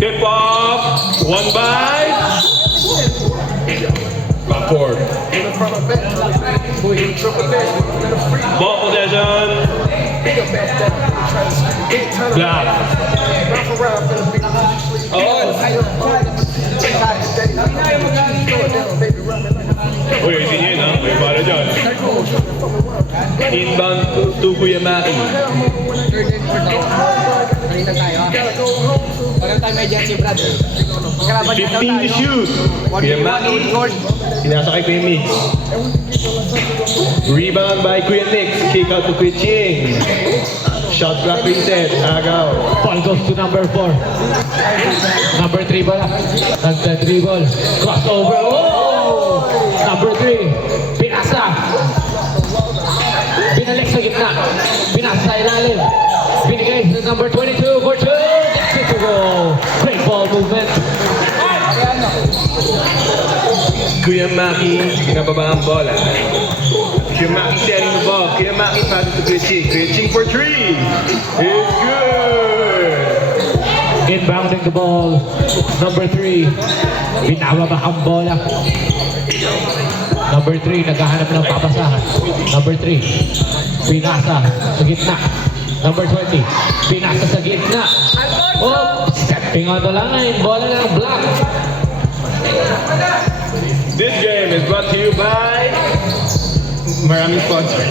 Tip off. One by. Backboard. Ball possession. Black. Uy, hindi yun ha. May para dyan. Inbound to Kuya Maki. Kanina tayo ha. Parang tayo may si Brad. 15 to shoot. Kuya Maki. Sinasakay Kuya Mix. Rebound by Kuya Nix. Kick out to Kuya Ching. Shot clock reset. Agaw. Ball goes to number 4. Number 3 pala. Nagda-dribble. Crossover. Oh! Number 3. Pinasa. Binalik sa gitna. Pinasa sa ilalim. Binigay sa number 22 for 2. Gets it to go. Great ball movement. Kuya Maki. Pinababa ang bola. Kuya Maki setting the ball. Kuya Maki passes to Kuya Ching. Kuya Ching for 3. It's good. Inbounding the ball. Number 3. Binababa ang bola. Number 3, naghahanap ng papasahan. Number 3, pinasa sa gitna. Number 20, pinasa sa gitna. Oh, stepping on the line. Bola ng Black. This game is brought to you by maraming sponsors.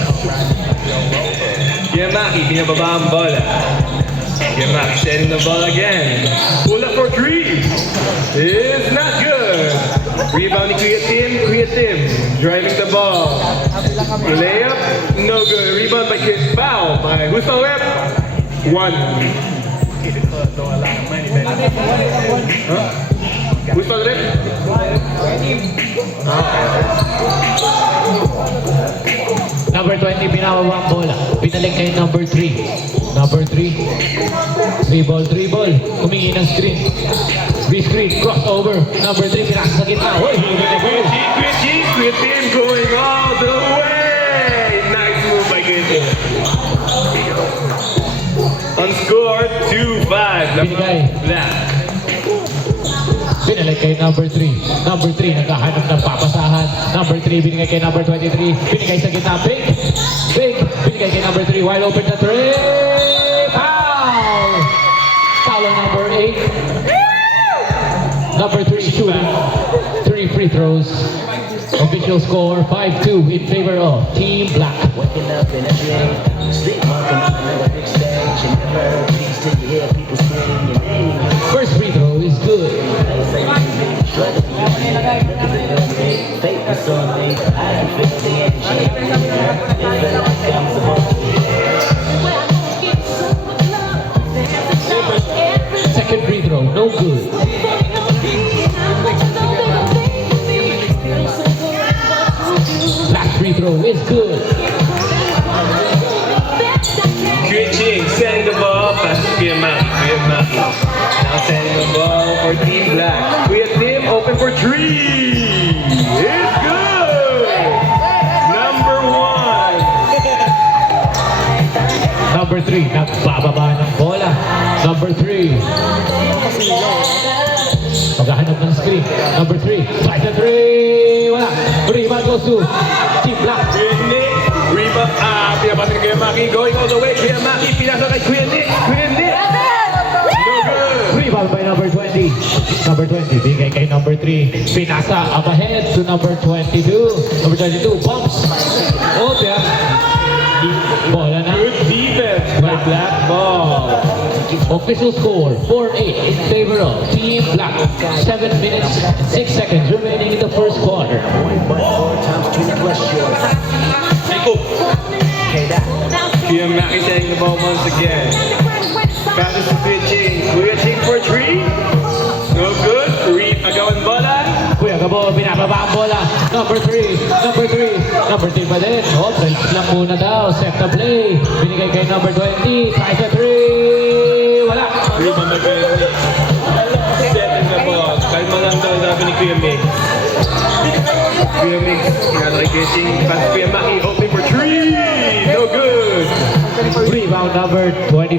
Kuya Maki, pinababa ang bola. Kuya Maki setting the ball again. Pull up for 3. It's not good. Rebound ni Kuya Tim. Kuya Tim driving the ball. Layup, no good. Rebound by Kuya Foul. By who's the rep? 1. Huh? Who's the rep? Number 20, pinababa ang bola. Pinalik kay number 3. Number 3, dribble. Humingi ng screen. Screen, crossover. Number 3, pinasa sa gitna. Hoy, hindi na po. Kuya Tim going all the way. Nice move by Kuya Tim. On score, 2-5. Binigay. Black. Pinalik kay number 3. Number 3, naghahanap ng papasahan. Number 3, binigay kay number 23. Binigay sa gitna. Big. Binigay kay number 3. Wide open na 3. Foul! Foul on number 8. Number 3 shooting. 3 free throws. Official score 5-2 in favor of Team Black. Waking up in a dream, sleepwalking on another big stage, and never peace till you hear people scream your name. First free throw is good. Fate was on me, I can feel the energy. It felt like I'm supposed to be there. Second free throw, no good. Last free throw is good. Kuya Ching setting the ball. Pass to Kuya Maki. Kuya Maki. Now setting the ball for Team Black. Kuya Tim open for 3. It's good. Number 1. Number 3, nagbababa ng bola. Number 3. Maghahanap ng screen. Number 3, try the 3. Wala. Rebound goes to Team Black. Kuya Nick. Rebound. Pinapasa ni Kuya Maki. Going all the way. Kuya Maki. Pinasa kay Kuya Nick. Kuya Nick. No good. Rebound by number 20. Number 20, bigay kay number 3. Pinasa up ahead to number 22. Number 22, bumps. Oh, yeah. Bola na. Good defense by Black ball. Official score, 4-8 in favor of Team Black. 7 minutes, 6 seconds remaining in the first quarter. 4 times 20 plus short. Okay, that. Kuya Maki setting the ball once again. Passes to Kuya Ching. Kuya Ching for 3. No good. Agawan bola. Kuya Gabo, binababa ang bola. Number 3, number 3 pa din. Oh, bench lang muna daw. Set the play. Binigay kay number 20. Try the 3. Wala. Rebound by Kuya Nick. Setting the ball. Kalma lang daw sabi ni Kuya Mix. Kuya Mix. Kinala kay Kuya Ching. Pass to Kuya Maki. Open for 3. No good. Rebound number 23.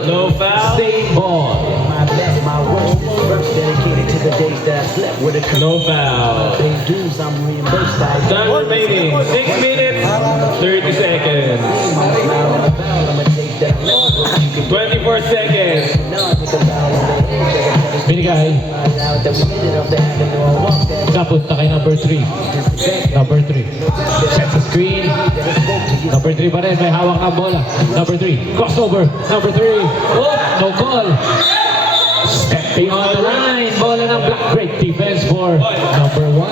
good. No foul. Same ball. My best, my worst, this verse dedicated to the days that I slept with a No foul. Pay dues, I'm reimbursed. Time remaining 6 minutes, 30 seconds. 24 seconds. Binigay. Napunta kay number 3. Number 3. Set the screen. Number 3 pa rin. May hawak na bola. Number 3. Crossover. Number 3. Oh, no call. Stepping on the line. Bola ng Black. Great defense for number 1.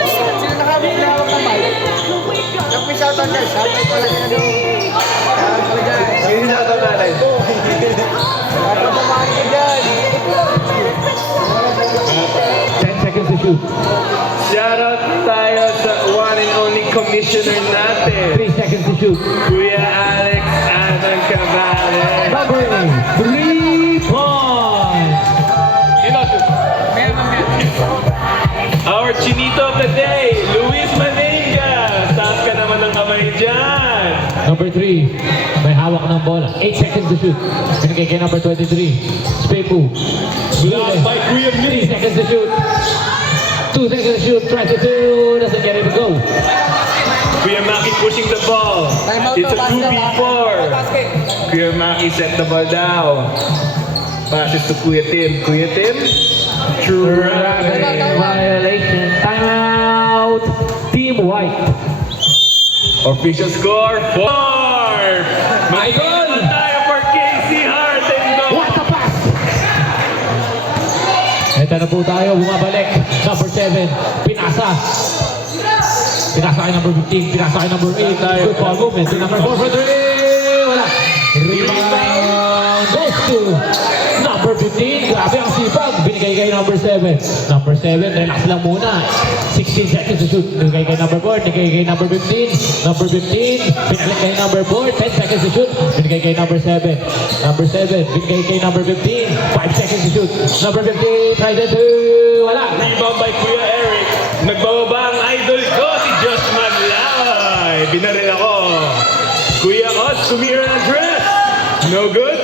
Sino nakahawak ng ball? Yung may shoutout guys. Shoutout pala yung ano. Sino na ito nanay? Ano ba mga ka dyan? 10 seconds to shoot. Shoutout tayo sa one and only commissioner natin. 3 seconds to shoot. Kuya Alex Anang Cavale. Number 8. 3 points. Sino? Our chinito of the day, Luis Manenga. Taas ka naman ng kamay dyan. Number 3, may hawak ng bola. 8 seconds to shoot. Binigay kay number 23, Spepu. Blocked by Kuya 3 Mili. seconds to shoot. 2 seconds to shoot. Tries to do. Doesn't get it to go. Kuya Maki pushing the ball. It's a 2v4. Kuya Maki set the ball down. Passes to Kuya Tim. Kuya Tim? Traveling violation. Timeout. Team White. Official score 4. My goal. Tayo for Casey Harden. What a pass! Ito na po tayo, bumabalik. Number 7, pinasa. Pinasa kay number 15, pinasa kay number 8. Good ball movement. To number 4 for 3. Wala. Rebound goes to number 15. Grabe ang sipag. Binigay kay number 7. Number 7, relax lang muna. 16 seconds to shoot. Binigay kay number 4. Binigay kay number 15. Number 15. Pinalik kay number 4. 10 seconds to shoot. Binigay kay number 7. Number 7. Binigay kay number 15. 5 seconds to shoot. Number 15. Tries it to... Wala. Rebound by Kuya Eric. Nagbababa ang idol ko, si Josh Maglaway. Binaril ako. Kuya Oz, tumira ng dress. No good.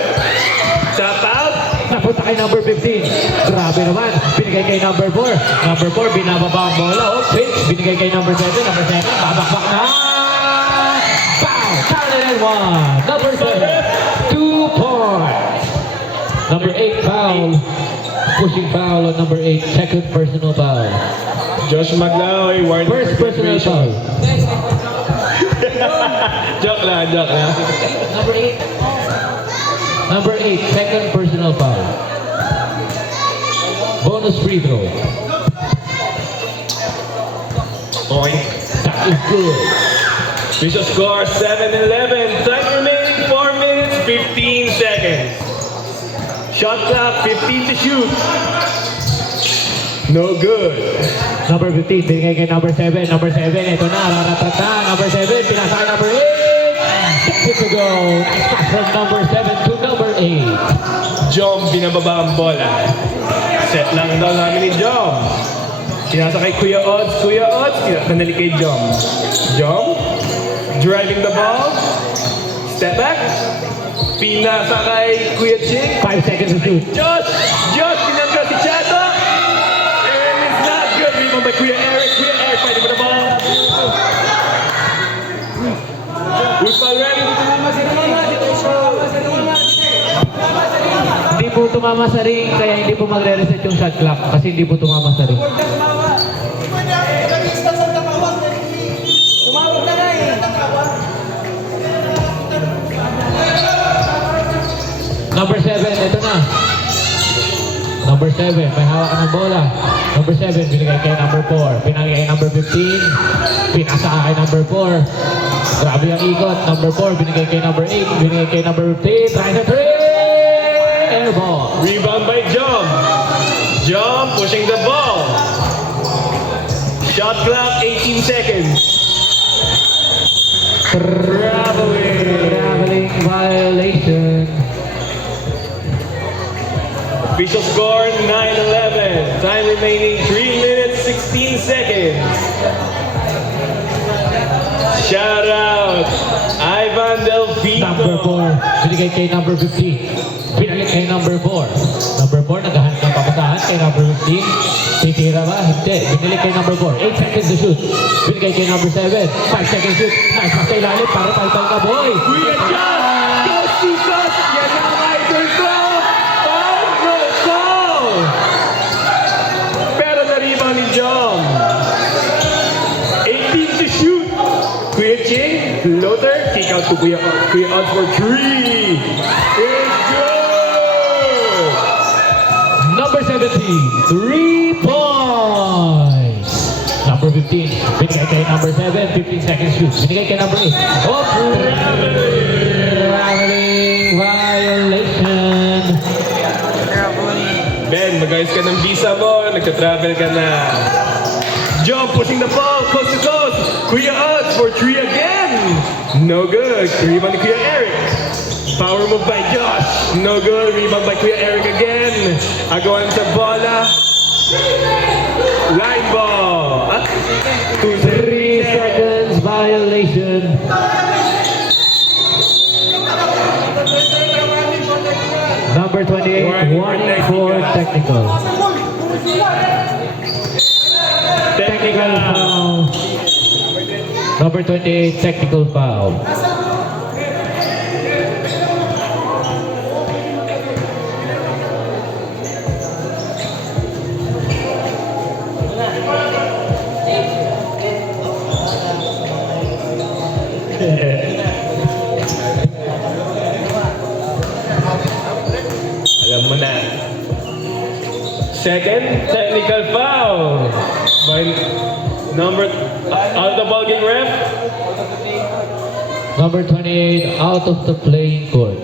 Tap out. Napunta kay number 15. Grabe naman. Binigay kay number 4. Number 4, binababa ang bola. Oh, pitch. Binigay kay number 7. Number 7, babakbak na. Foul! Counted and 1. Number 7, 2 points. Number 8, foul. Pushing foul on number 8. Second personal foul. Josh Maglaway, warning First for personal graduation. foul. Joke lang, joke lang. Number 8. Number 8, second personal foul. Bonus free throw. Point. That is good. Official score 7-11. Time remaining 4 minutes, 15 seconds. Shot clock, 15 to shoot. No good. Number 15, binigay kay number 7. Number 7, ito na, raratat na. Number 7, pinasa kay number 8. 6 to go. Nice pass from number 7 to number 8. Jom, binababa ang bola. Set lang daw namin ni Jom. Pinasa kay Kuya Odds. Kuya Odds, pinali kay Jom. Jom, driving the ball. Step back. Pinasa kay Kuya Chick. 5 seconds to shoot. Josh! Josh, pinangga si Chato! And it's not good. Rebound by Kuya Eric. Kuya Eric, fighting for the ball. Who's foul ready? Hindi po tumama sa ring, kaya hindi po magre-reset yung shot clock kasi hindi po tumama sa ring. Tumawag na nga eh. Number 7, ito na. Number 7, may hawak ng bola. Number 7, binigay kay number 4. Pinagay kay number 15. Pinasa kay number 4. Grabe ang ikot. Number 4, binigay kay number 8. Binigay kay number 15. Try to 3! Air ball. Rebound by Jom. Jom pushing the ball. Shot clock, 18 seconds. Traveling violation. Official score 9-11. Time remaining 3 minutes 16 seconds. Shout out, Ivan Delfino. Number 4, binigay kay number 15. Binalik kay number 4. Number 4, naghahanap ng papasahan kay number 15. Titira ba? Hindi. Binalik kay number 4. 8 seconds to shoot. Binigay kay number 7. 5 seconds shoot. Nice pass kay ilalim para palpal ka, boy. Kuya John! Coast to coast! Yan ang idol ko! Foul! No foul! Pero na-rebound ni John. 18 to shoot. Kuya Ching, floater, kick out to Kuya Odds for 3. It's good! Number 17, 3 points. Number 15, binigay kay number 7, 15 seconds shoot. Binigay kay number 8. Oh, traveling violation. Ben, mag-ayos ka ng visa mo, nagka-travel ka na. John pushing the ball, coast to coast. Kuya Odds for 3 again. No good. Rebound ni Kuya Eric. Power move by Josh. No good. Rebound by Kuya Eric again. Agawan sa bola. Line ball. 3 seconds violation. Number 28, warning for technical. Technical foul. Number 28, technical foul. Alam mo na. Second, technical foul. By number, out of the ball game ref. Number 28, out of the playing court.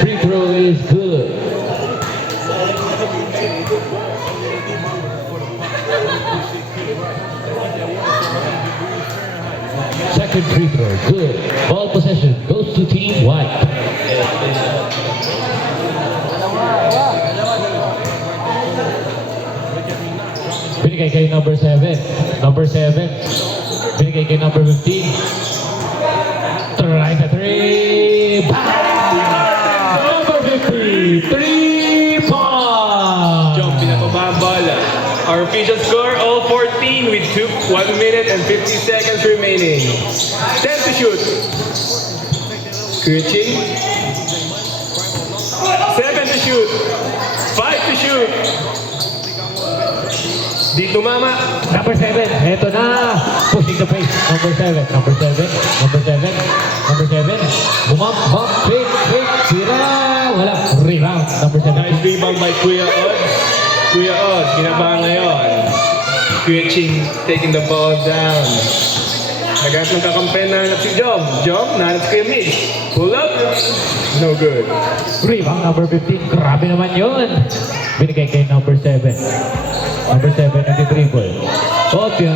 Free throw is good. Second free throw, good. Ball possession goes to team white. Binigay kay number 7. Number 7. Binigay kay number 15. Try the 3. Bang! Number 50. 3 points. John, pinapaba ang bola. Our official score, all 14 with 1 minute and 50 seconds remaining. 10 to shoot. Kuching. 7 to shoot. 5 to shoot. Di tumama. Number 7, eto na. Pushing the pace. Number 7, number 7, number 7, number 7. Bump, pick, tira. Wala. Rebound. Number 7. Nice rebound by Kuya Odds. Kuya Odds, kinabahan ngayon. Kuya Ching taking the ball down. Naganap ng kakampen na si Jom. Jom, nahanap si Kuya Mitch. Pull up. No good. Rebound number 15. Grabe naman yun. Binigay kay number 7. Number 7 nag-dribble. Opya.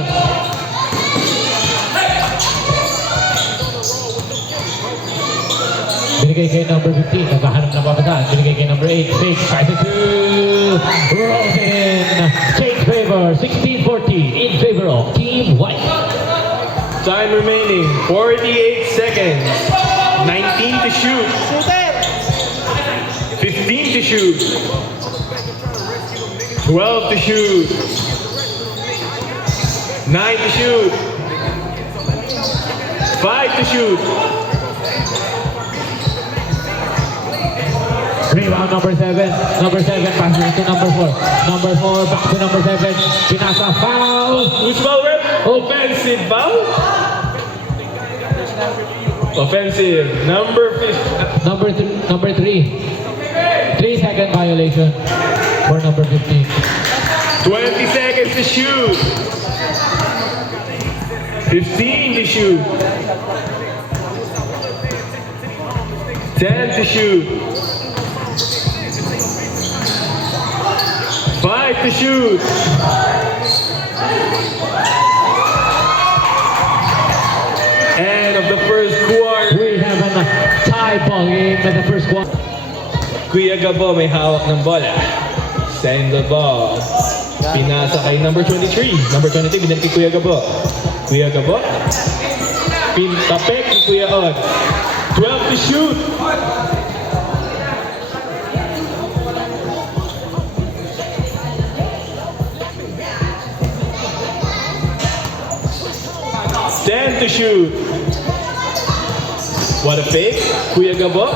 Binigay kay number 15. Naghahanap ng papasahan. Binigay kay number 8. Fake. 5-2. Rolls in. Change favor. 16-14. In favor of Team White. Time remaining, 48 seconds. 19 to shoot. 15 to shoot. 12 to shoot. 9 to shoot. 5 to shoot. Rebound number 7. Number 7 passes to number 4. Number 4 back to number 7. Pinasa foul. Who's foul rep? Offensive foul? Offensive. Number 5. Number 3. 3-second violation for number 15. 20 seconds to shoot. 15 to shoot. 10 to shoot. 5 to to shoot. End of the first quarter. We have a tie ball game in the first quarter. Kuya Gabo may hawak ng bola. Send the ball. Pinasa kay number 23. Number 23, binalik kay Kuya Gabo. Kuya Gabo. Pintapek kay Kuya Od. 12 to shoot. Ten to shoot. What a fake. Kuya Gabo.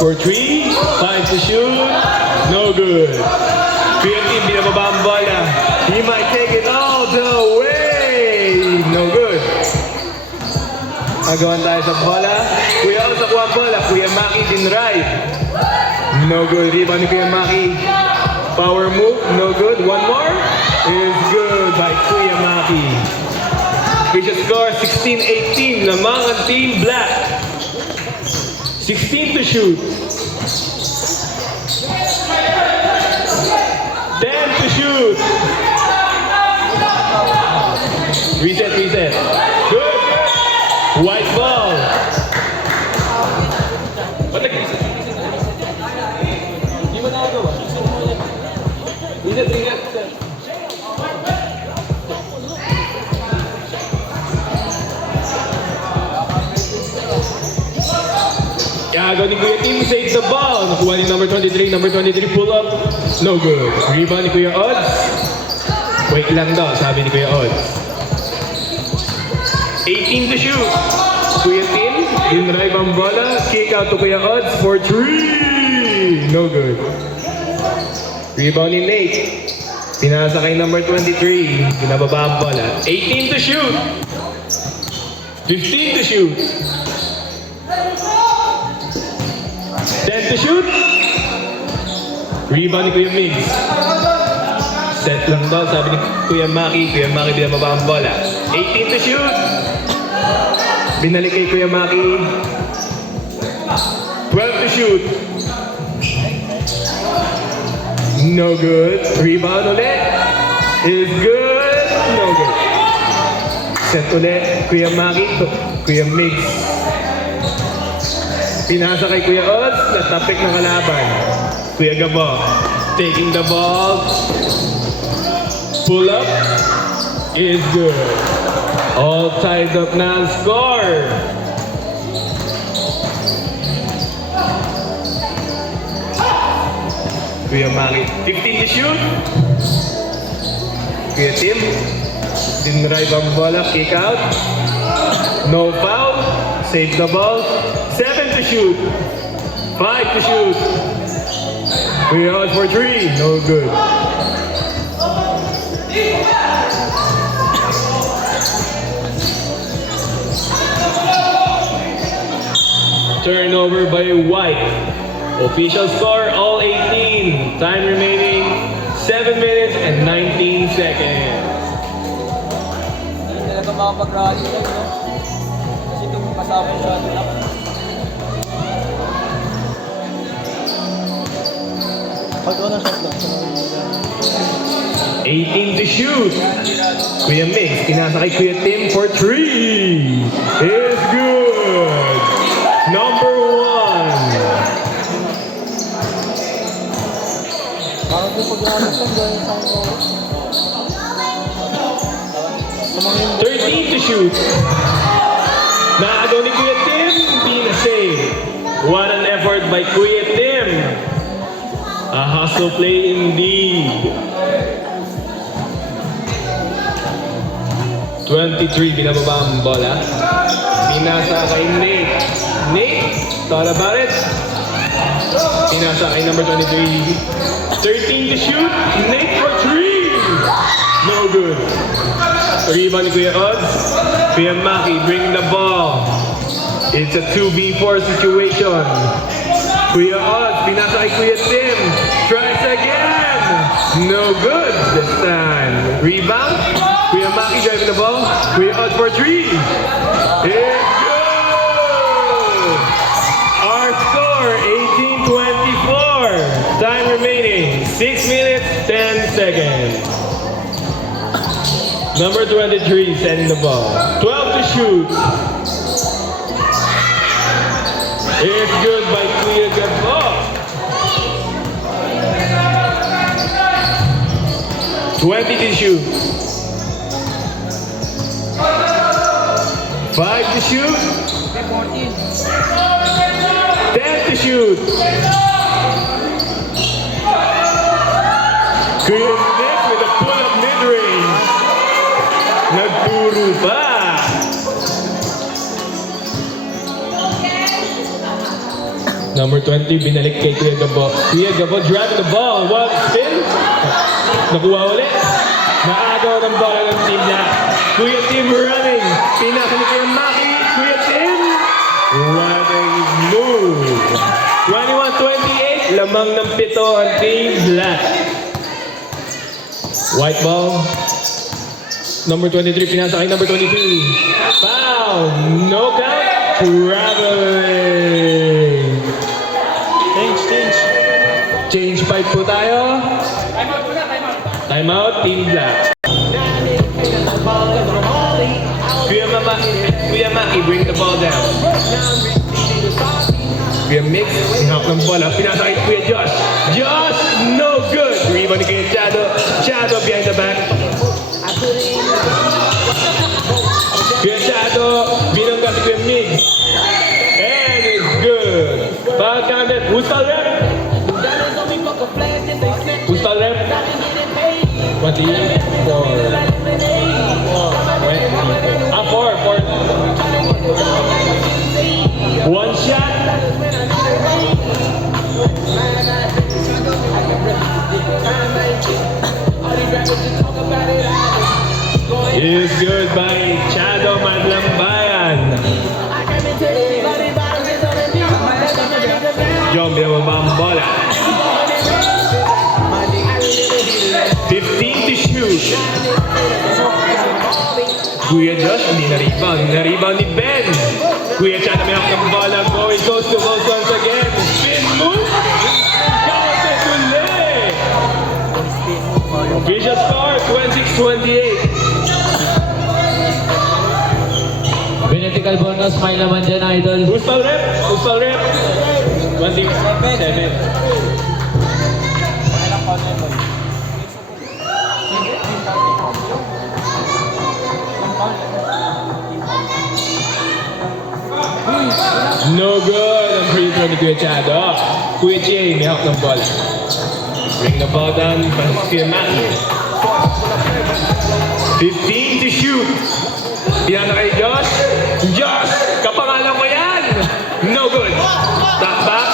For 3. 5 to shoot. No good. Kuya Tim, binababa ang bola. He might take it all the way. No good. Agawan tayo sa bola. Kuya Od sa kuha ang bola. Kuya Maki din right. No good. Rebound ni Kuya Maki. Power move. No good. One more. Is good by Kuya Maki. Which is score 16-18. Lamang ang Team Black. 16 to shoot. 10 to shoot. Reset, reset. Good. White ball. What the Hindi mo nakagawa. Reset, reset. Agaw ni Kuya Tim, save the ball. Nakuha ni number 23. Number 23 pull up. No good. Rebound ni Kuya Odds. Wait lang daw, sabi ni Kuya Odds. 18 to shoot. Kuya Tim, in-drive ang bola. Kick out to Kuya Odds for 3. No good. Rebound ni Nate. Pinasa kay number 23. Pinababa ang bola. 18 to shoot. 15 to shoot. 10 to shoot. Rebound ni Kuya Migs. Set lang daw, sabi ni Kuya Maki. Kuya Maki binababa ang bola. 18 to shoot. Binalik kay Kuya Maki. 12 to shoot. No good. Rebound ulit. Is good. No good. Set ulit. Kuya Maki to Kuya Migs. Pinasa kay Kuya Oz, natapik ng kalaban. Kuya Gabo, taking the ball. Pull up is good. All tied up na ang score. Kuya Maki, 15 to shoot. Kuya Tim, dinrive ang bola, kick out. No foul, save the ball. 7 to shoot. 5 to shoot. We're out for 3. No good. Turnover by White. Official score, all 18. Time remaining, 7 minutes and 19 seconds. Hindi talaga makapag-rally lang, no? Kasi itong kasama siya lang. 18 to shoot. Kuya Mix, pinasa kay Kuya Tim for 3. Is good. Number 1. Parang di pag-rally siya dahil sa ako. 13 to shoot. Naagaw ni Kuya Tim, hindi na save. What an effort by Kuya Tim. A hustle play indeed. 23, binababa ang bola. Pinasa kay Nate. Nate, thought about it. Pinasa kay number 23. 13 to shoot. Nate for 3. No good. Rebound ni Kuya Odds. Kuya Maki, bring the ball. It's a 2v4 situation. Kuya Odds, pinasa kay Kuya Tim. Tries again. No good this time. Rebound. Kuya Maki driving the ball. Kuya Odds for 3. It's good. Our score, 18-24. Time remaining, 6 minutes, 10 seconds. Number 23 setting the ball. 12 to shoot. It's good by Kuya Gabo. 20 to shoot. 5 to shoot. 10 to shoot. Kuya Nick with a pull-up mid-range. Nagturo pa. Number 20, binalik kay Kuya Gabo. Kuya Gabo driving the ball. One spin. Nakuha ulit. Naagaw ng bola ng team niya. Kuya Tim running. Pinasa ni Kuya Maki. Kuya Tim. What a move. 21-28. Lamang ng 7 ang team black. White ball. Number 23, pinasa kay number 22. Foul! No count. Traveling. Change pipe po tayo. Time out, team black. Kuya Maki, bring the ball down. Kuya Mix, hihak ng bola. Pinasa kay Kuya Josh. Josh, no good. Rebound ni Kuya Chado. Chado behind the back. Kuya Chado, binangga si Kuya Mix. And it's good. Foul counted. Who's the rep? Who's the rep? 24. 4. One shot. Is good by Chado Madlambayan. John, binababa ang bola. 15 to shoot. Kuya Josh, hindi na-rebound. Na-rebound ni Ben. Kuya Chado may hawak ng bola. Going goes to goals once again. Spin move. Counted ulit. Official score, 26-28. Binetical bonus, may laman dyan, idol. Who's the rep? 27. No good. Ang free throw ni Kuya Chado. Kuya Jay, may hawak ng bola. Bring the ball down. Pasok si Maki. 15 to shoot. Yan na kay Josh. Josh, kapangalan ko yan. No good. Stop back.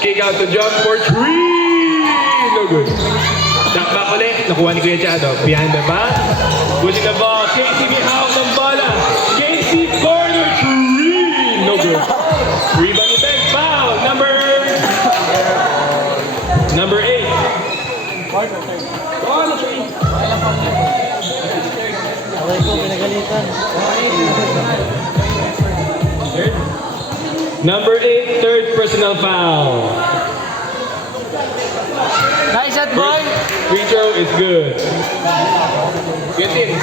Kick out to John for 3. No good. Stop back ulit. Nakuha ni Kuya Chado. Behind the back. Pushing the ball. Casey may hawak ng bola. Casey corner 3. No good. Rebound ni Ben. Foul. Number 8. Number 8, third personal foul. Nice shot, boy. Free throw is good. Get in.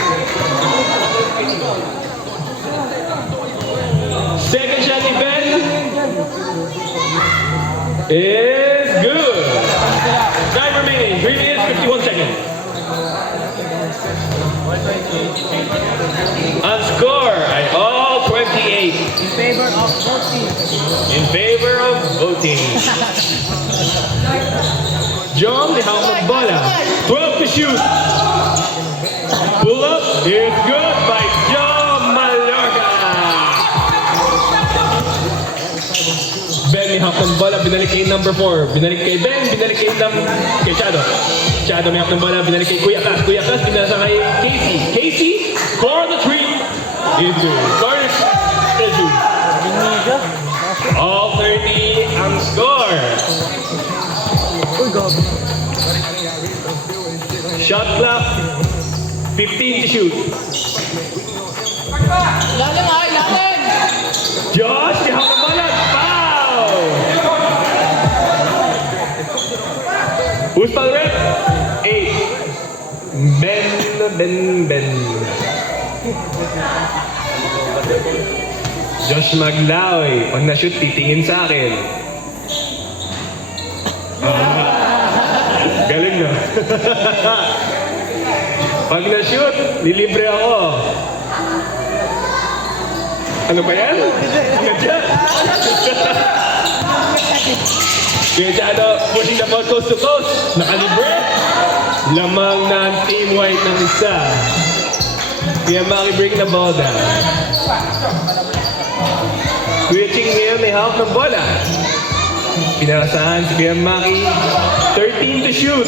Second shot ni Ben is good. Time remaining, 3 minutes, 51 seconds. On score ay all 28. In favor of voting. In favor of voting. John, the house of bola. 12 to shoot. Pull up is good by John Mallorca. Ben, may hawak ng bola. Binalik kay number 4. Binalik kay Ben. Binalik kay Chado. Chado may hawak ng bola. Binalik kay Kuya Kas. Kuya Kas, binasa kay Casey. Casey, for the 3. Is good. Corner is good. All 30 ang score. Shot clock, 15 to shoot. Lalim! Josh, di hawak ng bola. Foul! Who's foul rep? 8. Ben. Josh Maglaoy. Pag na-shoot, titingin sa akin. Galing na. Pag na-shoot, lilibre ako. Ano ba yan? Ganyan. Ganyan, pushing the ball coast to coast. Nakalibre. Lamang ng Team White ng isa. Kaya makibring the ball down. Kuya Ching ngayon may hawak ng bola. Pinarasahan si Kuya Maki. 13 to shoot.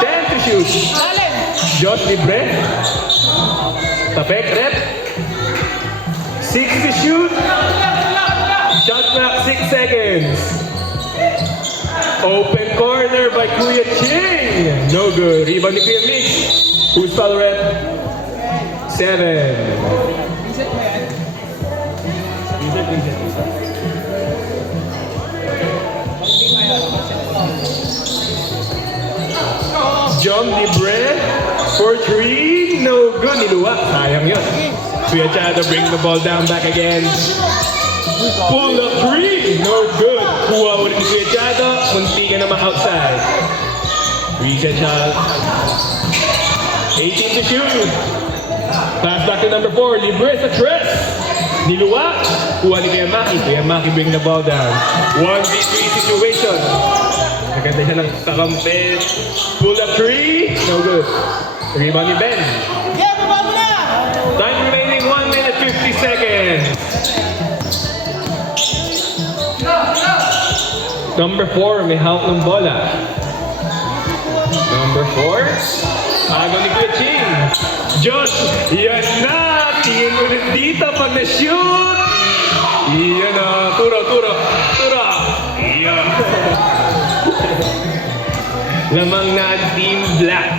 10 to shoot. Josh Libre. Tapek rep. 6 to shoot. Shot clock 6 seconds. Open corner by Kuya Ching. No good. Rebound ni Kuya Mix. Who's foul rep? 7. John Libre for 3. No good. Niluwa. Sayang yun. Kuya Chado bring the ball down back again. Pull up 3. No good. Kuha ulit ni Kuya Chado. Munti ka naman outside. Reset shot. 18 to shoot. Pass back to number 4. Libre sa tres. Niluwa. Kuha ni Kuya Maki. Kuya Maki bring the ball down. 1v3 situation. Naganda siya ng kakampi. Pull up 3. No good. Rebound ni Ben. Time remaining 1 minute 50 seconds. Number 4, may hawak ng bola. Number 4, agaw ni Kuya Ching. Josh, yan na! Tingin ulit dito pag na-shoot! Yan na, tura! Yan. Lamang na Team Black.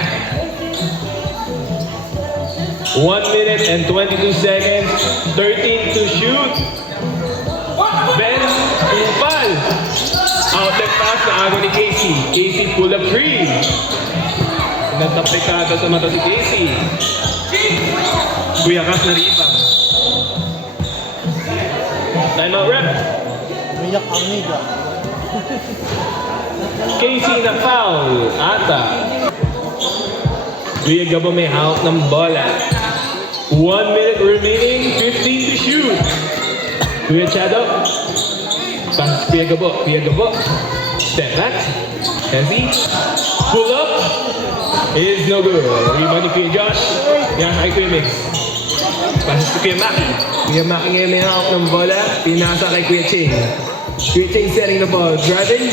1 minute and 22 seconds. 13 to shoot. Ben Upal. Outlet pass na agaw ni Casey. Casey pull up 3. Nagtaplikado sa mata si Casey. Kuya Kas na rebound. Time out rep. Umiyak ang niga. Casey na foul. Ata. Kuya Gabo may hawak ng bola. 1 minute remaining. 15 to shoot. Kuya Chado. Pass Kuya Gabo. Step back. Heavy. Pull up. Is no good. Rebound ni Kuya Josh. Yan kay Kuya Mix. Pass to Kuya Maki. Kuya Maki ngayon may hawak ng bola. Pinasa kay Kuya Ching. Kuya Ching setting the ball. Driving.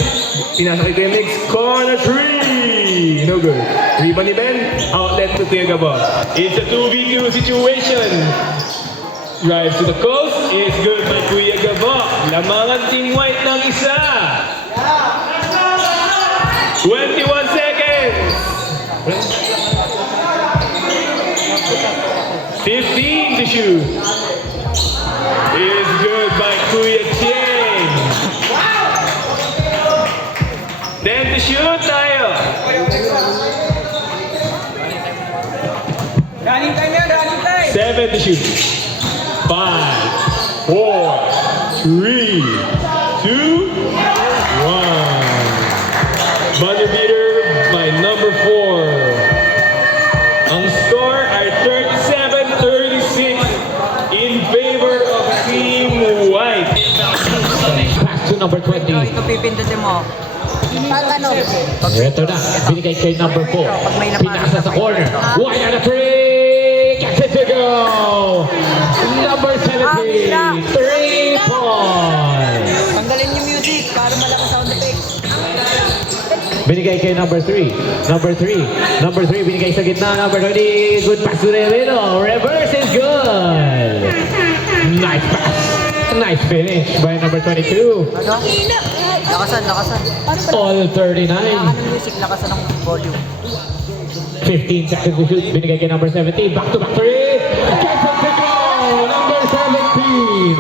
Pinasa kay Kuya Mix. Corner 3. No good. Rebound ni Ben. Outlet to Kuya Gabo. It's a 2v2 situation. Drive to the coast. It's good by Kuya Gabo. Lamangan Team White ng isa. 21 seconds. 15 to shoot. Is good by Kuya Ching. 10 to shoot tayo. Running time yan, running time! 7 to shoot. 5, 4, 3, 2, 1. Buzzer beater by number 4. Ang score ay 37-36 in favor of Team White. Pass to number 20. Ito pipindutin mo. Ito na, binigay kay number 4. Pinasa sa corner. White on a three. Gets it to go. Number 17. 3 points. Tanggalin yung music para malakas sound effects. Binigay kay number 3. Number 3 binigay sa gitna. Number 20. Good pass to the middle. Reverse is good. Nice pass. Nice finish by number 22. Ano? Lakasan. All 39. Lakasan ng music, lakasan ng volume. 15 seconds to shoot. Binigay kay number 17. Back to 3. Gets it to go. Number 17.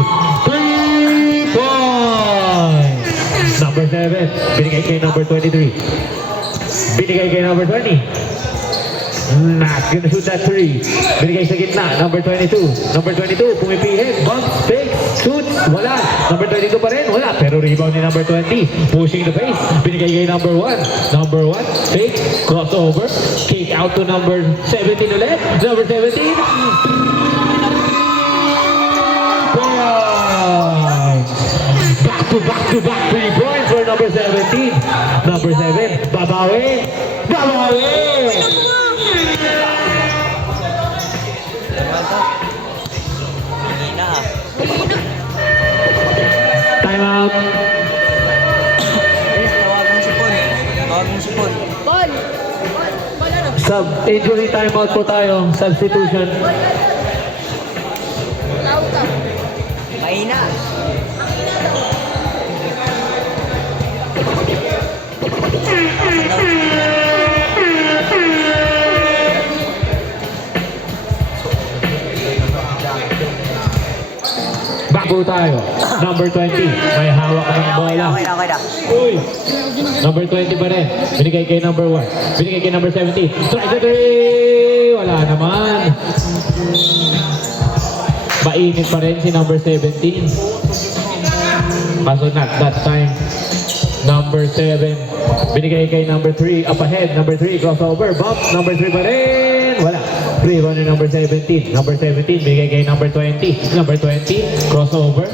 3 points. Number number 7. Binigay kay number 23. Binigay kay number 20. Not gonna shoot that 3. Binigay sa gitna. Number 22. Number 22. Pumipihit. Bump. Fake. Shoots. Wala. Number 22 pa rin. Wala. Pero rebound ni number 20. Pushing the pace. Binigay kay number 1. Number 1. Fake. Crossover. Kick out to number 17 ulit. Number 17. Back to back 3 points for number 17. Number 7. Babawi. Babawi. Hina ah. Time out. Tawag mong sipon. Tawag mong sipon. Injury timeout po tayo. Substitution. Mahina. Back po tayo. Number 20. May hawak ng bola. Okay na. Uy! Number 20 pa rin. Binigay kay number 1. Binigay kay number 17. Try the 3! Wala naman. Mainit pa rin si number 17. Kaso not that time. Number 7. Binigay kay number 3. Up ahead. Number 3. Crossover. Bump. Number 3 pa rin. Wala. Rebound ni number 17. Number 17. Binigay kay number 20. Number 20. Crossover.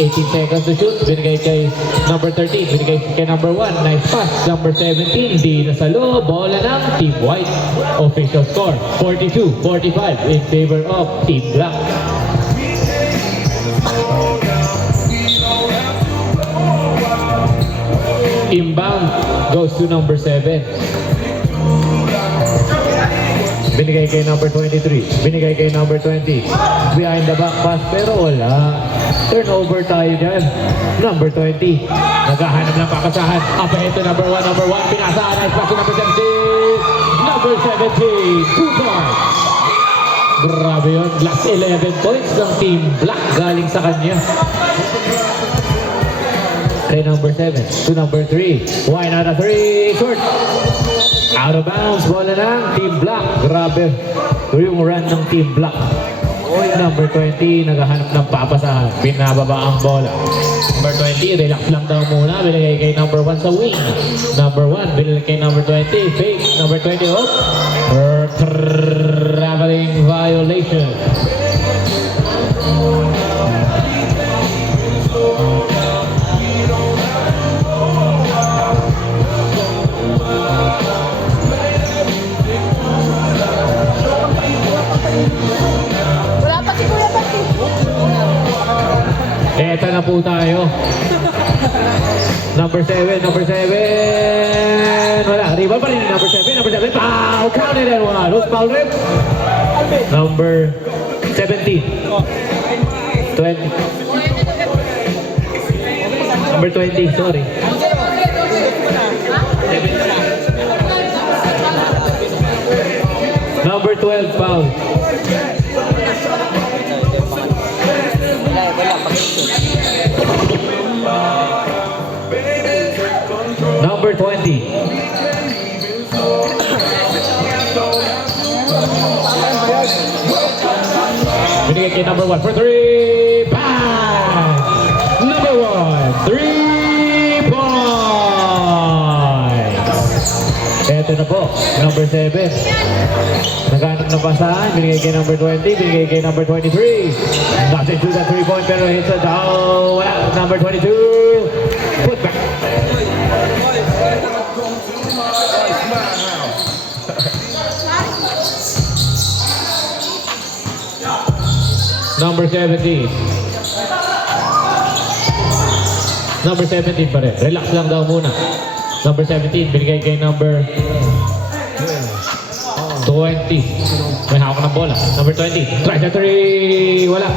18 seconds to shoot. Binigay kay number 13. Binigay kay number 1. Nice pass. Number 17. Di na sa loob. Bola ng Team White. Official score. 42-45 in favor of Team Black. Inbound goes to number 7. Binigay kay number 23. Binigay kay number 20. Behind the back pass pero wala. Turnover tayo dyan. Number 20. Naghahanap ng pakasahan. Up ahead to number 1. Number 1. Pinasahan. Nice pass to number 17. Number 17. 2 points. Grabe yun. Last 11 points ng Team Black galing sa kanya. Kay number 7 to number 3. Why not a 3? Short. Out of bounds. Bola ng Team Black. Grabe. Yung run ng Team Black. Number 20. Naghahanap ng papasahan. Pinababa ang bola. Number 20. Relax lang daw muna. Binigay kay number 1 sa wing. Number 1. Binigay kay number 20. Fake. Number 20. Oh. Traveling violation. Eto na po tayo. Number 7, number 7. Wala, rebound pa rin yung number 7. Number 7, pow! Counted and one. Who's foul rip? Number 17. 20. Number 20, sorry. Number 12, foul. Wala. Pag-shoot. Number 20. Binigay kay number 1 for 3. Bang! Number 1, 3 points. Eto na po, number 7. Naghanap ng pasahan. Binigay kay number 20. Binigay kay number 23. Nothing to that 3-point pero hits it down. Wala. Number 22. Put back. Number 17. Number 17 pa rin. Relax lang daw muna. Number 17, binigay kay number 20. May hawak ng bola. Number 20. Try the 3. Wala.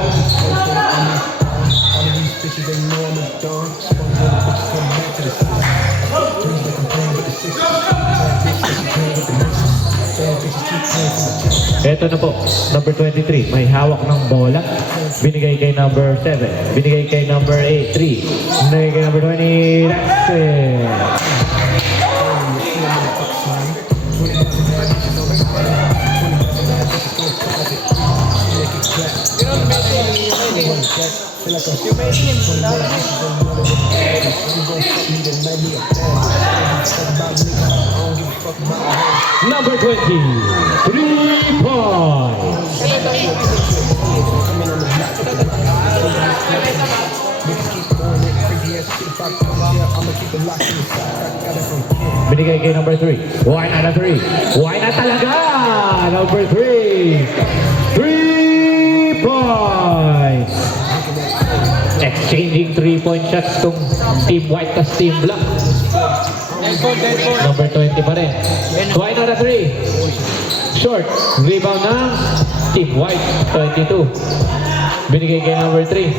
Ito na po, number 23. May hawak ng bola. Binigay kay number 7. Binigay kay number 8, 3. Binigay kay number 20, that's it. Number 20, 3 points. Binigay kay number 3. Why not a 3? Why not talaga? Number 3. 3 points. Exchanging 3-point shots tong Team White tas Team Black. Number 20 pa rin. Why not a 3? Short. Rebound ng Team White. 22. Binigay kay number 3.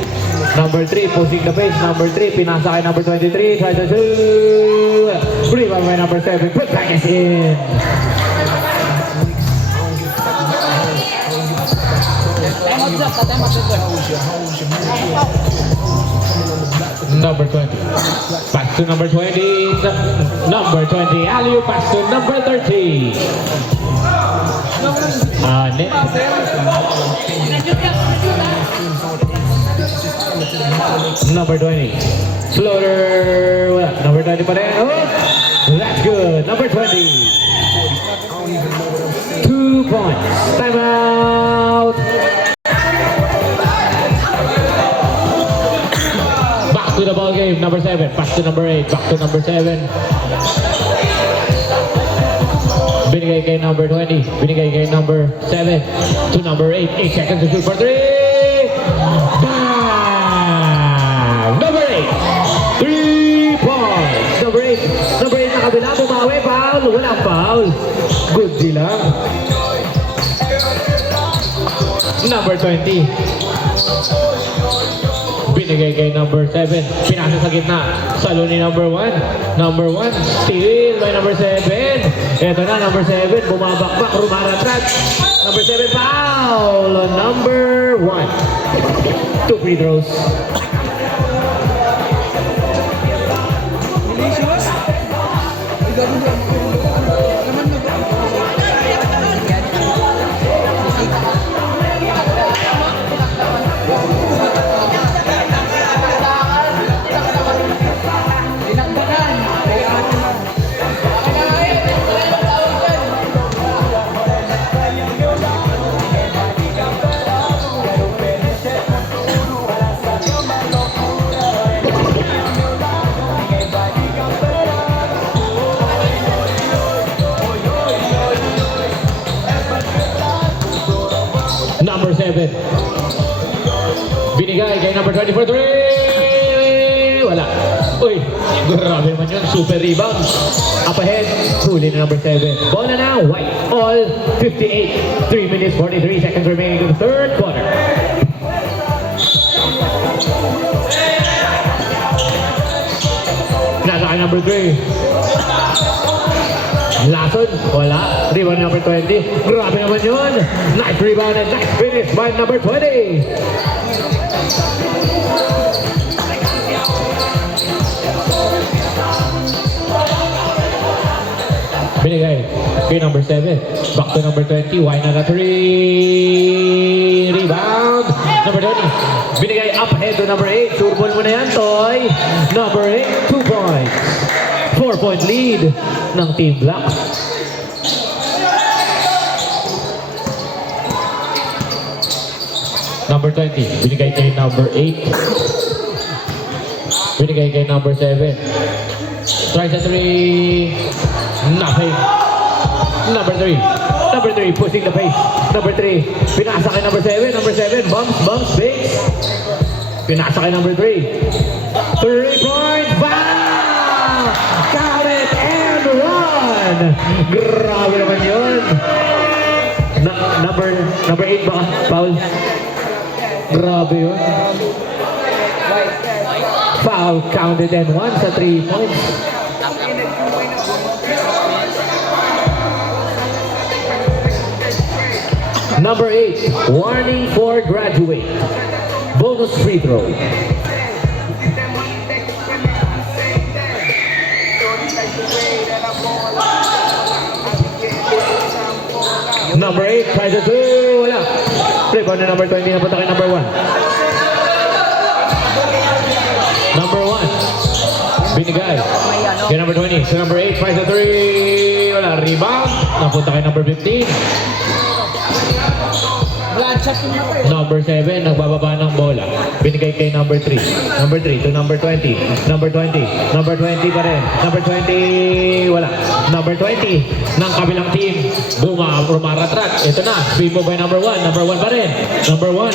Number 3, pushing the pace. Number 3, pinasa kay number 23. Try to shoot. Rebound by number 7. Put back is in. Number 20. Pass to number 20. Number 20. Alley-oop pass to number 30. Net. Number 20. Floater. Wala. Number 20 pa rin. Oh, that's good. Number 20. 2 points. Time out. Back to the ball game. Number 7. Pass to number 8. Back to number 7. Binigay kay number 20. Binigay kay number 7. To number 8. 8 seconds to shoot for 3. Number 8. 3 points. Number 8. Number 8 na kabila. Bumawi. Foul. Walang foul. Good deal lang. Number 20. Binigay kay number 7. Pinasa sa gitna. Salo ni number 1. Number 1. Steal by number 7. Ito na, number 7. Bumabakbak. Rumaratrat. Number 7. Foul. Number 1. 2 free throws. Number 7. Binigay kay number 20 for 3. Wala. Uy, grabe naman yun. Super rebound. Up ahead. Huli na number 7. Ball na now. White. All 58. 3 minutes 43 seconds remaining in the third quarter. Nasa kay number 3. Lason, wala. Rebound number 20. Grabe naman yun. Nice rebound and nice finish by number 20. Binigay kay number 7. Back to number 20. Why not a 3? Rebound. Number 20. Binigay up ahead to number 8. Surbol mo na yan, Toy. Number 8, 2 points. 4-point lead ng Team Black. Number 20, binigay kay number 8. Binigay kay number 7. Try sa 3. Nothing. Number 3. Number 3, pushing the pace. Number 3, pinasa kay number 7. Number 7, bumps, base. Pinasa kay number 3. 3 points, bang! Count it and run! Grabe naman yun. Number 8 baka, Paul? Grabe yun. Foul counted and 1 sa 3 points. Number 8, warning for graduate. Bonus free throw. Number 8, tries to two. Wala. Rebound na number 20. Napunta kay number 1. Number 1. Binigay. Kay number 20. So number 8, tries to 3. Wala. Rebound. Napunta kay number 15. Number 7, nagbababa ng bola. Binigay kay number 3. Number 3 to number 20. Number 20. Number 20 pa rin. Number 20, wala. Number 20 ng kabilang team. Rumaratrat. Ito na. Speed move by number 1. Number 1 pa rin. Number 1.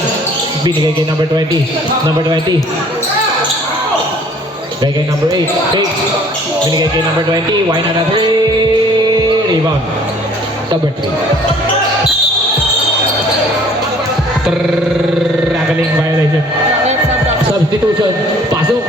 Binigay kay number 20. Number 20. Binigay kay number 8. 8. Binigay kay number 20. Why not a 3? Rebound. Number 3. Traveling violation. Substitution. Pasok.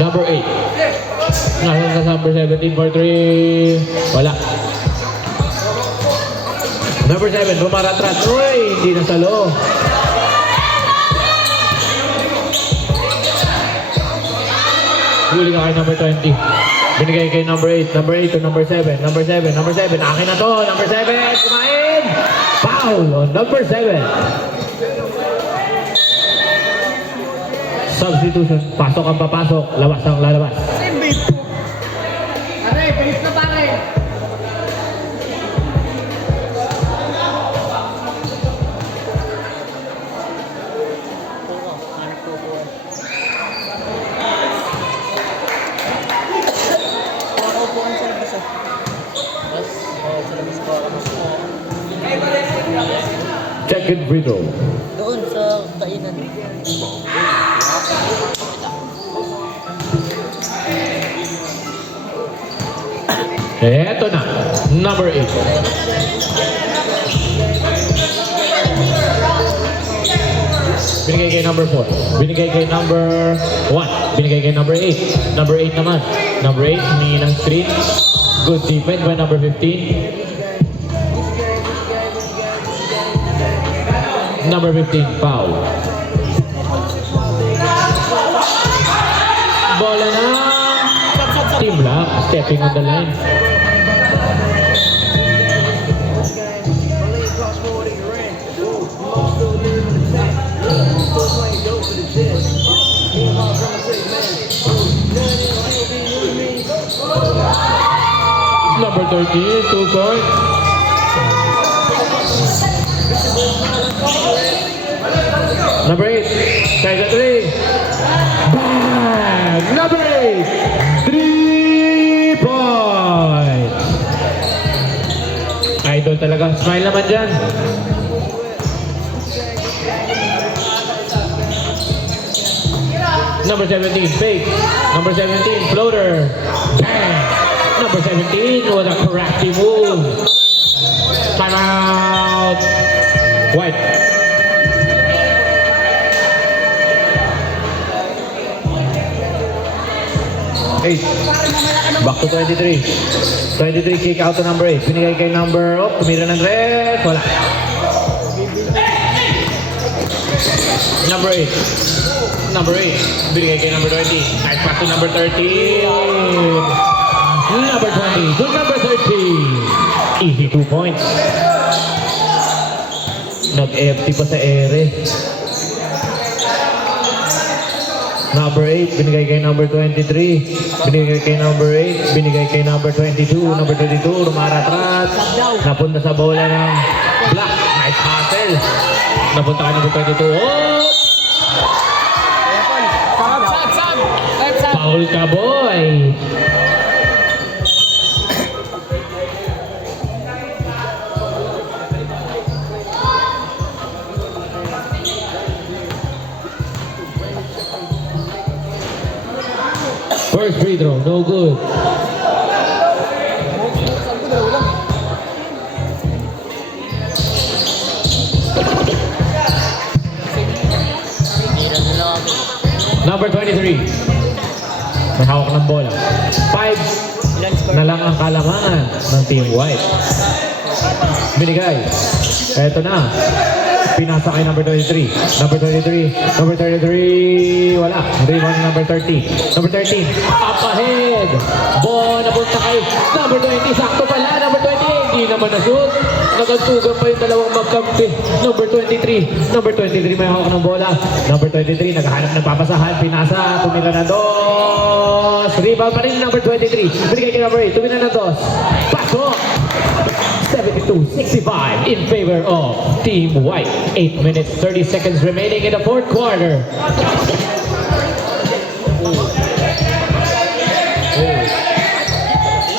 Number 8. Nasa sa number 17 for 3. Wala. Number 7, bumaratrat. Uy, hindi nasalo. Huli ka kay number 20. Binigay kay number 8. Number 8 to number 7. Number 7, number 7. Akin na to. Number 7, kumain. Foul on number 7. Substitution. Pasok ang papasok. Labas ang lalabas. Pare, bilis na pare. Second free throw. Doon sa kainan. Eto na. Number 8. Binigay kay number 4. Binigay kay number 1. Binigay kay number 8. Number 8 naman. Number 8, humingi ng screen. Good defense by number 15. Number 15, foul. Bola na. Team Black stepping on the line. Number 13, 2 point. Number 8, tries a 3. Bang! Number 8, 3 points. Idol talaga. Smile naman dyan. Number 17, fake. Number 17, floater. Bang! Number 17, what a crafty move. Time out. White. Eight. Back to 23. 23 kick out to number 8. Binigay kay number, tumira ng red. Wala. Number 8. Number 8. Binigay kay number 20. Nice pass to number 13. Number 20 to number 13. Easy 2 points. Nag-empty pa sa ere. Number 8, binigay kay number 23. Binigay kay number 8. Binigay kay number 22. Number 22, rumaratrat. Napunta sa bola ng Black. Nice hustle. Napunta kay number 22. Oh! Foul ka, boy. First free throw, no good. Number 23. May hawak ng bola. 5 na lang ang kalamangan ng Team White. Binigay. Eto na. Pinasa kay number 23. Number 23. Number 33. Wala. Rebound ni number 30. Number 13. Up ahead. Ball napunta kay number 20. Sakto pala. Number 28. Hindi naman na-shoot. Nagatugan pa yung dalawang magkampi. Number 23. Number 23 may hawak ng bola. Number 23. Naghahanap ng papasahan. Pinasa. Tumira na dos. Rebound pa rin number 23. Binigay kay number 8. Tumira na dos. Pasok. 72-65 in favor of Team White. 8 minutes, 30 seconds remaining in the fourth quarter.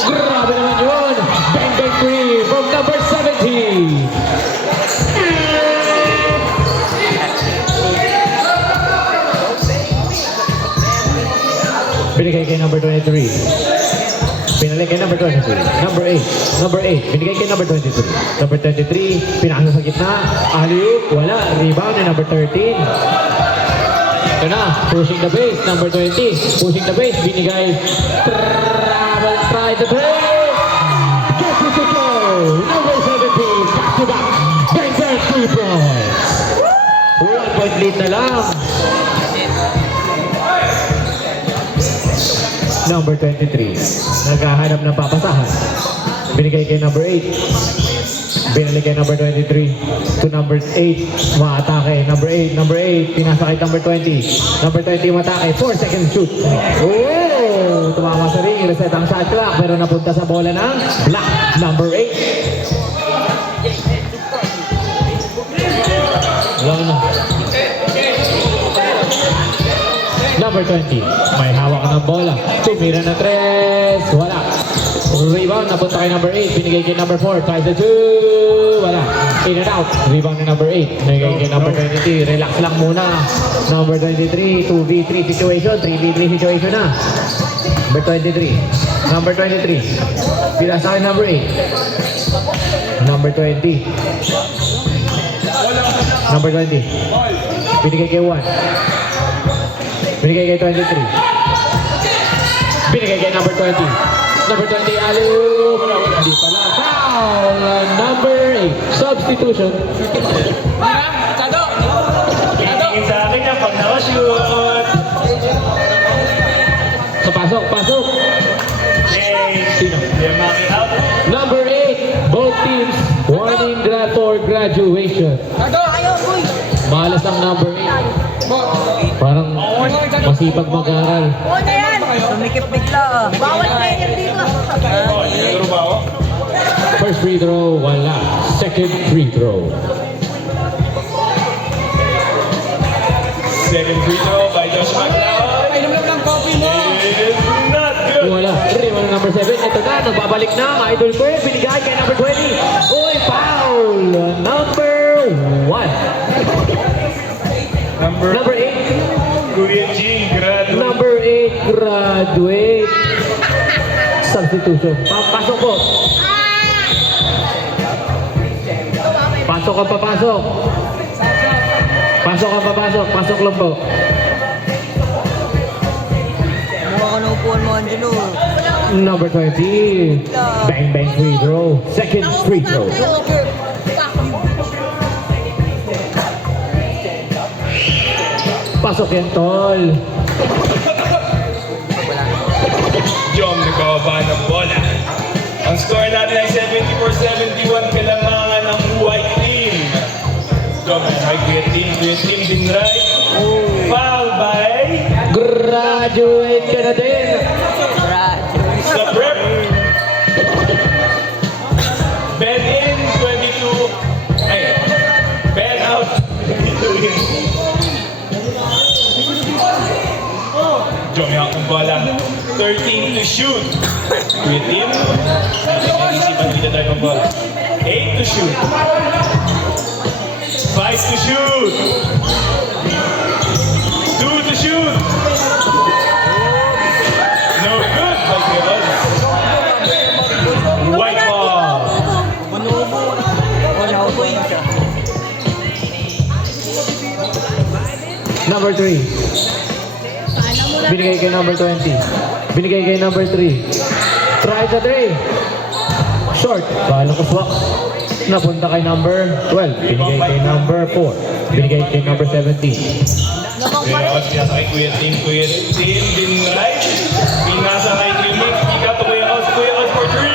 Grabe naman yun. Bang bang three from number 70. Binigay kay number 23. Pinalik kay number 23. Number 8. Number 8. Binigay kay number 23. Number 23. Pinakasa sa gitna. Alley-oop. Wala. Rebound ni number 13. Ito na. Pushing the base. Number 20. Pushing the base. Binigay. Travel. Try to three. Gets it to go. Number 17. Back to back. Bang bang 3 points. 1 point lead na lang. Number 23. Naghahanap ng papasahan. Binigay kay number 8. Binalik kay number 23. To number 8. Maatake. Number 8. Number 8. Pinasa kay number 20. Number 20 matake. 4 seconds shoot. Oh! Tumama sa ring. Reset ang shot clock. Pero napunta sa bola ng black. Number 8. Wala na. Number 20. May hawak ng bola. Tumira na 3. Wala. Rebound. Napunta kay number 8. Binigay kay number 4. Tries the 2. Wala. In and out. Rebound ni number 8. Binigay kay number 23. Relax lang muna. Number 23. 2v3 situation. 3v3 situation na. Number 23. Number 23. Pila sa akin number 8. Number 20. Number 20. Binigay kay 1. Binigay kay 23. Binigay kay number 20. Number 20, alley-oop. Hindi pala. Foul. Number 8. Substitution. Tingin sa akin yan pag nakashoot. So, pasok, pasok. Sino? Yamaki out. Number 8. Both teams warning for graduation. Malas ang number 8. Parang masipag mag-aral. Oo na yan! Sumikip bigla. Bawal player dito. First free throw, wala. Second free throw. Second free throw by Josh McLeod. Is not good. Wala. Rebound number 7. Ito na, nagbabalik na. Idol ko eh. Binigay kay number 20. Uy, foul! Number 1. Number 8. Kuya G, graduate. Number 8, graduate. Substitution. Pasok po. Pasok ang papasok. Pasok ang papasok. Pasok lang po. Mukha ka na upuan mo, Angelo. Number 20. Bang bang free throw. Second free throw. Pasok yan, tol. Jom nagkababa ng bola. Ang score natin ay 74-71 kailangan ng white team. Jom ay great team din right. Foul by Graduate ka na din. the prep. Ben in 22. Ay, Ben out 22. Jom yung akong bola. 13 to shoot. With him. Isipan dito tayo ng bola. 8 to shoot. 5 to shoot. 2 to shoot. No good, my God. White ball. Number 3. binigay kay number 20. Binigay kay number 3. Try the 3. Short. Paano ko swak? Napunta kay number 12. Binigay kay number 4. Binigay kay number 17. Pinawas niya sa kay Kuya Tim, dinray. Pinasa kay Clinic, ika to Kuya Oz for 3.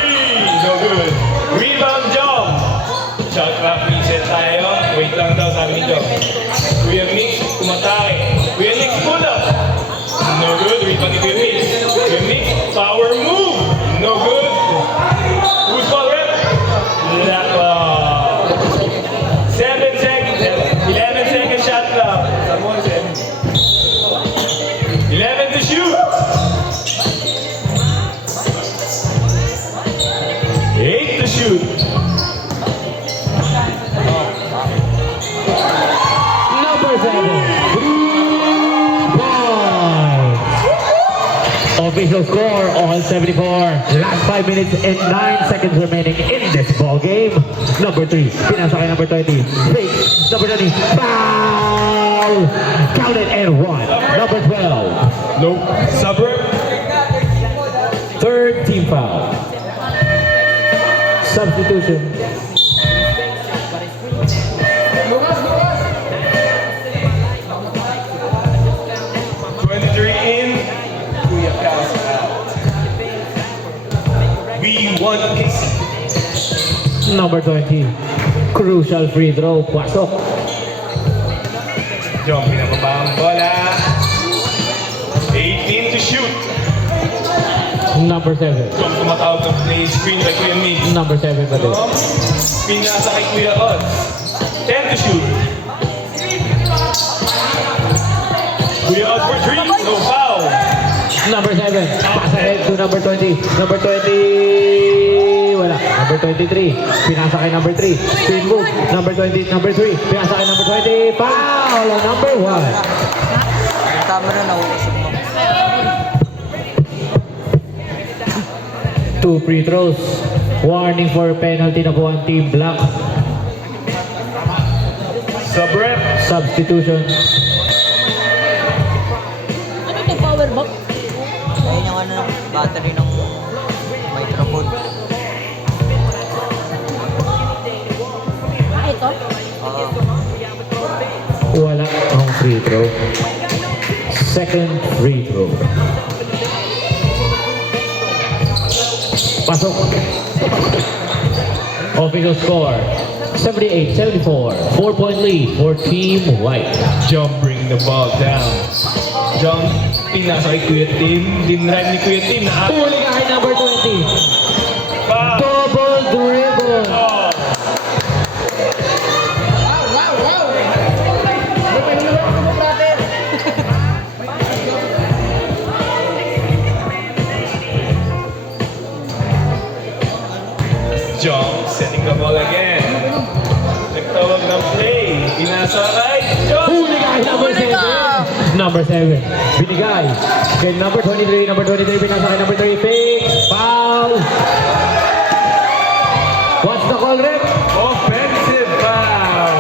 No good. Rebound jump. Shot clock reset tayo. Wait lang daw sabi ni Job. Kuya Mix, kumatake. Kuya Mix, pull up. No good. Rebound ni Kuya Mix. Kuya Mix, power move. No good. Who's ball rep? Lapa. 7 seconds. 11 second shot clock. Someone said. 11 to shoot. 8 to shoot. Number 7. 3 points. Official score, all 74. Last 5 minutes and 9 seconds remaining in this ball game. Number 3, pinasa kay number 20. Fake, number 20, foul! Counted and 1. Number 12. Nope. Suburb. Third team foul. Substitution. In, Kuya pass out. We want this. Number 20. Crucial free throw. Pasok. Jump, pinababa ang bola. 18 to shoot. Number 7. Jump, tumatawag ng play screen by Kuya Mix. Number 7 pa din. Jump, pinasa kay Kuya Oz. 10 to shoot. Kuya Oz for 3. No foul. Number 7. Pass ahead to number 20. Number 20. Wala. Number 23. Pinasa kay number 3. Spin move. Number 20. Number 3. Pinasa kay number 20. Foul on number 1. Tama na nausap mo. 2 free throws. Warning for penalty na po ang team black. Sub-rep. Substitution. Ayun yung ano ng battery ng microphone. Ito? Oo. Wala ang free throw. Second free throw. Pasok. Official score. 78-74. 4-point lead for Team White. Jump, bring the ball down. Jump, pinasa kay Kuya Tim. Dinrive ni Kuya Tim na Huli ka kay number 20. foul. Double dribble. Oh. Jump, setting the ball again. Nagtawag ng play. Pinasa kay Jump. Huli ka kay number 7. Number 7. Binigay. Kay number 23. Number 23. Pinasa kay number 3. Fake. Foul. What's the call, Rep? Offensive foul.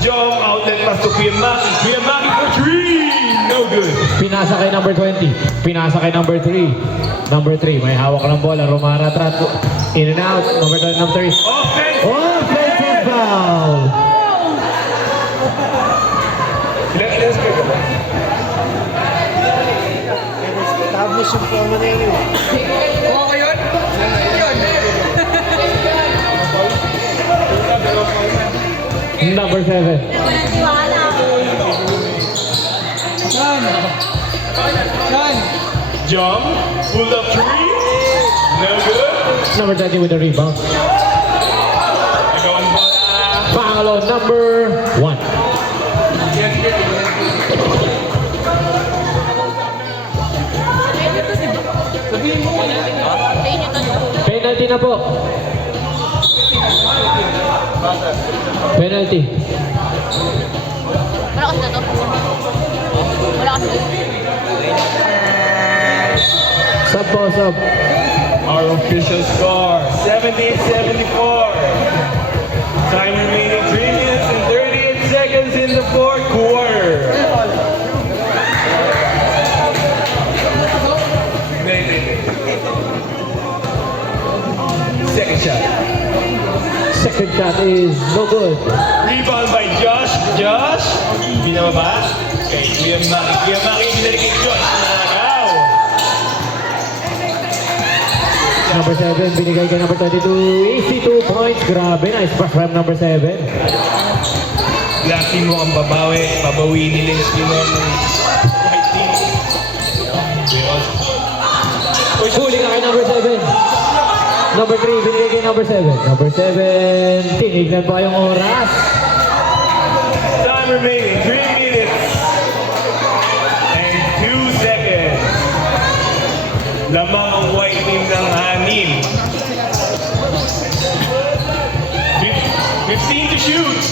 Jump, outlet pass to Kuya Maki. Kuya Maki for 3. No good. Pinasa kay number 20. Pinasa kay number 3. Number 3. May hawak ng bola. Rumaratrat. In and out. Number 3. Number 3. Offensive foul. Let's go. Tapos yung forma na yun. Number 7. Jump, pull up 3. No good. Number 20 with the rebound. Nagawan bola. Foul on number 1. Penalty na po. Penalty. Wala kasi na to. Wala kasi na to. Sub po, sub. Our official score, 78-74. Time remaining 3 minutes and 38 seconds in the fourth quarter. shot is no good. Rebound by Josh. Josh. Binababa. Kay Kuya Maki. Kuya Maki, binalik kay Josh. Nagaw. Number 7, binigay kay number 22. Easy 2 points. Grabe, nice pass from number 7. Black team mo ang babawi. Babawi nila yung spinner ng white team. Huli ka kay number 7. Number 3, binigay kay number 7. Number 7, tinignan pa yung oras. Time remaining 3 minutes and 2 seconds. Lamang ang white team ng 6. 15 to shoot.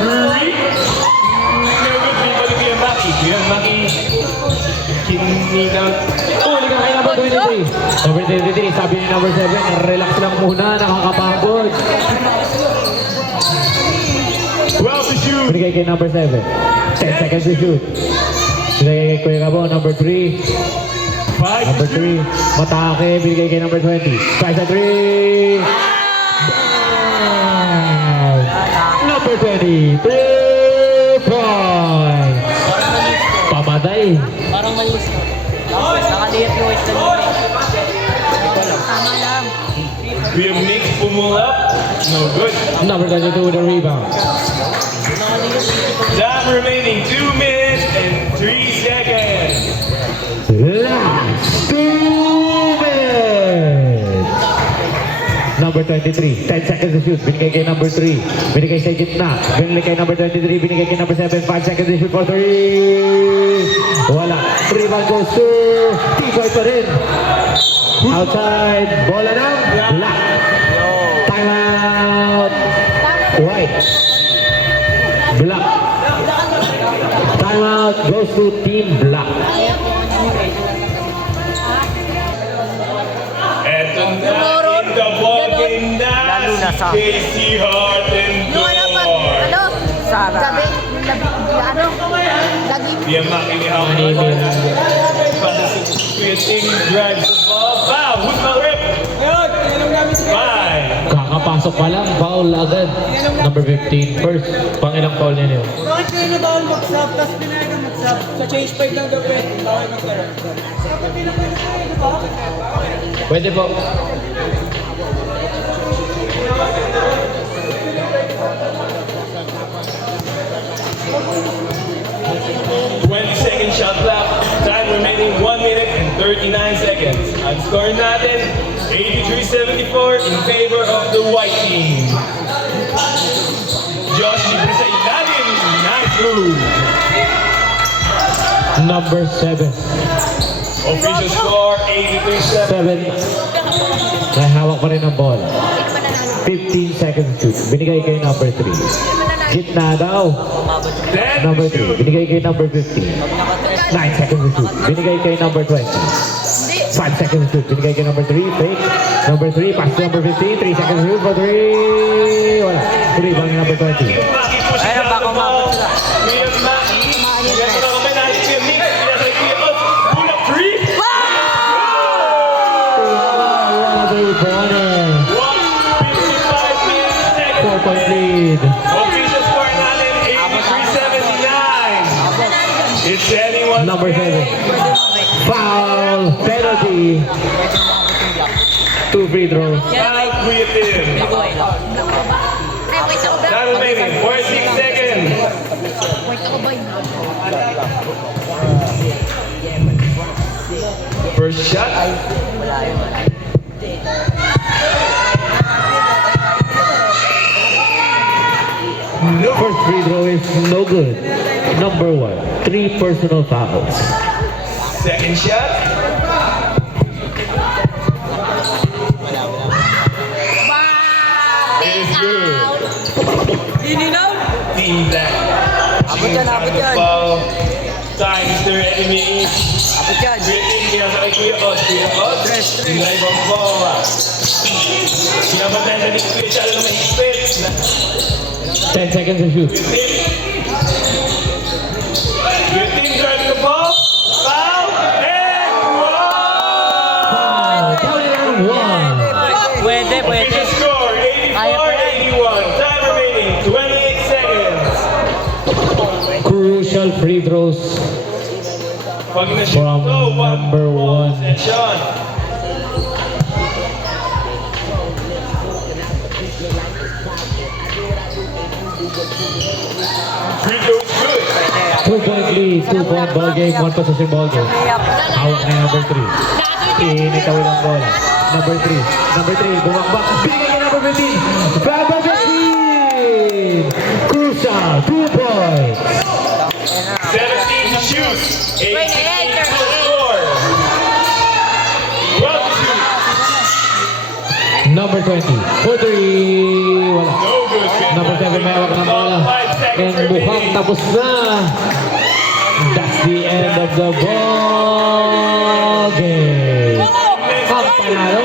3. Kuya Maki. Kuya Maki. Kininaw. Huli ka kay number 23. Number 23, sabi ni number 7, relax lang muna, nakakapagod. 12 to shoot. Binigay kay number 7. 10 seconds to shoot. Binigay kay Kuya Gabo, number 3. 5 Number to shoot. 3, matake, binigay kay number 20. Try sa 3. Number 20, 3 points. Pamatay. Parang malis ko. Nakaliyat yung white na Tama lang. Kuya Mix pull up. No good. Number 22 with a rebound. Time remaining 2 minutes and 3 seconds. Last 2 minutes. Number 23, 10 seconds to shoot. Binigay kay number 3. Binigay sa gitna. Binigay kay number 23. Binigay kay number 7. 5 seconds to shoot for 3. Wala. Rebound goes to T-Boy pa rin. Outside. Bola ng black. Timeout. White. Black. Timeout goes to Team Black. Eto na in the ballgame na si Casey Hart and Yung ano, pag, Dor. ano, gabi, ano, lagi. Kuya Maki ni Hawk. Kuya Tim drives the ball. Wow, who's my rip? 5. Kakapasok pa lang, foul agad. Number 15, first. Pangilang foul niya yun. Bakit kayo na bawal mag-sub, tapos pinayagang mag-sub? Sa change 5 lang daw pwede, bawal mag-sub. Dapat pinagkakain, di ba? Pwede po. 20-second shot clock. Time remaining 1 minute and 39 seconds. Ang score natin, 83-74 in favor of the white team. Josh libre sa ilalim. Nice move. Number 7. Official score, 83-7. 7. May hawak pa rin ang ball. 15 seconds shoot. Binigay kay number 3. Gitna daw. 10 Number to 3. shoot. Binigay kay number 15. 9 seconds to shoot. Binigay kay number 20. 5 seconds to shoot. Binigay kay number 3. Fake. Number 3. Pass to number 15. 3 seconds to shoot for 3. Wala. 3 bang number 20. Maki push Ayun, down baka the ball. umabot sila. Kuya Maki. Yan na naman natin Kuya Mix. Pinasay Kuya Ops. Pull up 3. Wala 3-pointer. 1:55 seconds. 4-point lead. Official score natin, 83-79. It's anyone. Number 7. Foul. Penalty. 2 free throws. Foul, Kuya Tim. Ay, wait ako ba? Time remaining, 46 seconds. Wait ako ba? First shot. No. First free throw is no good. Number 1. 3 personal fouls. Second shot. It's good. Ininaw? Team Black. Abot yan, abot yan. Foul. Times their enemy. Abot yan. Kuya Tim, kaya sa kay Kuya Ots. Kuya Ots. Nilay bang bola. Sinabatan na ni Kuya Chalo na mahigpit. 10 seconds to shoot. Kuya Tim driving the ball. Foul. And one. Foul. Foul lang 1. Pwede, Official score, Kaya pa yan. crucial free throws Pag na-shoot from to, number 1. possession. Free throw is good. 2-point lead, 2-point ball game, 1 possession ball game. Hawak na yung number 3. Initawin ang bola. Number 3, bumagbak. Binigay kay number 15. Grab number 15! Crucial, 2 points. 17 to shoot. 18 to score. 12 to shoot. Number 20, for 3. Wala. No good. Number 7, may hawak ng bola. 5 And seconds mukhang remaining. tapos na. That's the end of the ball game. Ang panalo